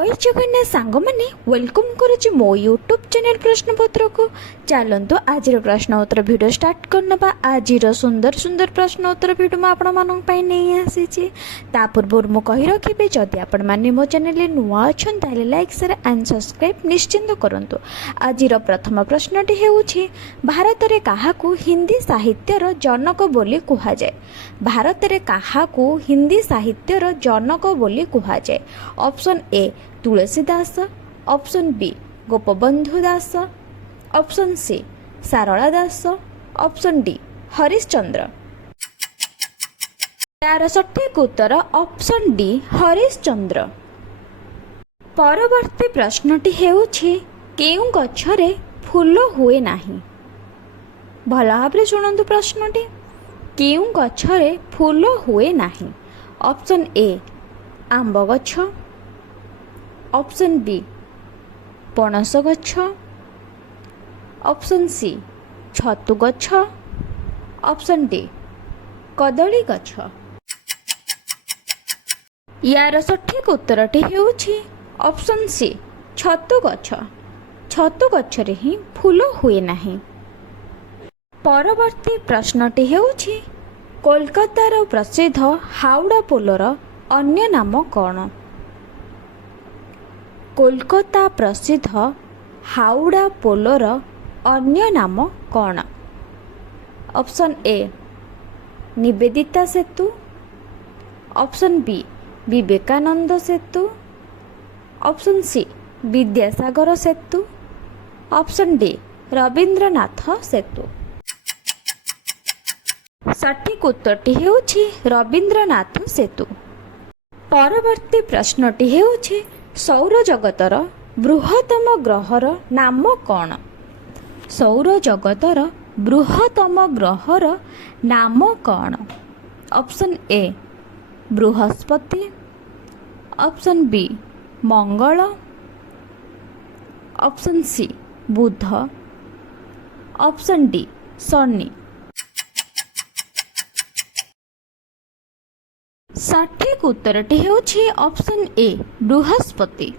जय जगन्नाथ सांग मैंने वेलकम करुच्ची मो यूट्यूब चैनल प्रश्नपत्र को। चलतु आज प्रश्न उत्तर वीडियो स्टार्ट करनबा। आज सुंदर सुंदर प्रश्न उत्तर वीडियो में आपण मानक पई नहीं आसीची। ता पूर्व मु कहि रखिबे जदि आपण माने मो चैनल नुआ अछन ताले लाइक शेयर एंड सब्सक्राइब निश्चिंत करंतु। आज प्रथम प्रश्नटी हेउछि भारत रे काहाकू हिंदी साहित्यर जनक बोली कुहा जाय। भारत रे काहाकू हिंदी साहित्यर जनक बोली कुहा जाय। Option A Tulsidas, option B Gopabandhu Das, option C Sarala Das, option D Harishchandra. यार सठिक उत्तर ऑप्शन डी हरिश्चंद्र। परवर्ती प्रश्नटी हेउछि केउ गछरे फूल हुए नाही। भल भाबरे शुणंतु प्रश्नटी। केउ गछरे फूल हुए नाही। ऑप्शन ए आंब गछ, ऑप्शन बी पणस गछ, ऑप्शन सी छतु गछ, ऑप्शन डी कदली गछ। यार सठिक उत्तरटी हेउछि ऑप्शन सी छतु गछ। छतु गछरे ही फूल हुए नाही। परवर्ती प्रश्नटी हेउछि कोलकातार प्रसिद्ध हावड़ा पोलर अन्य नाम कौन। कोलकाता प्रसिद्ध हावड़ा पोलर अन्य नाम कौन। Option A Nivedita Setu, option B Vivekananda Setu, option C Vidyasagar Setu, option D Rabindranath Setu. सठिक उत्तरटी हेउछि रवींद्रनाथ सेतु। परवर्ती प्रश्नटी हेउछि सौर जगतर बृहत्तम ग्रहर नाम कौन। सौर जगतर बृहत्तम ग्रहर नाम कौन। Option A Brihaspati, option B Mangal, option C Budh, option D Shani. सठिक उत्तरटी हेउछि ऑप्शन ए बृहस्पति।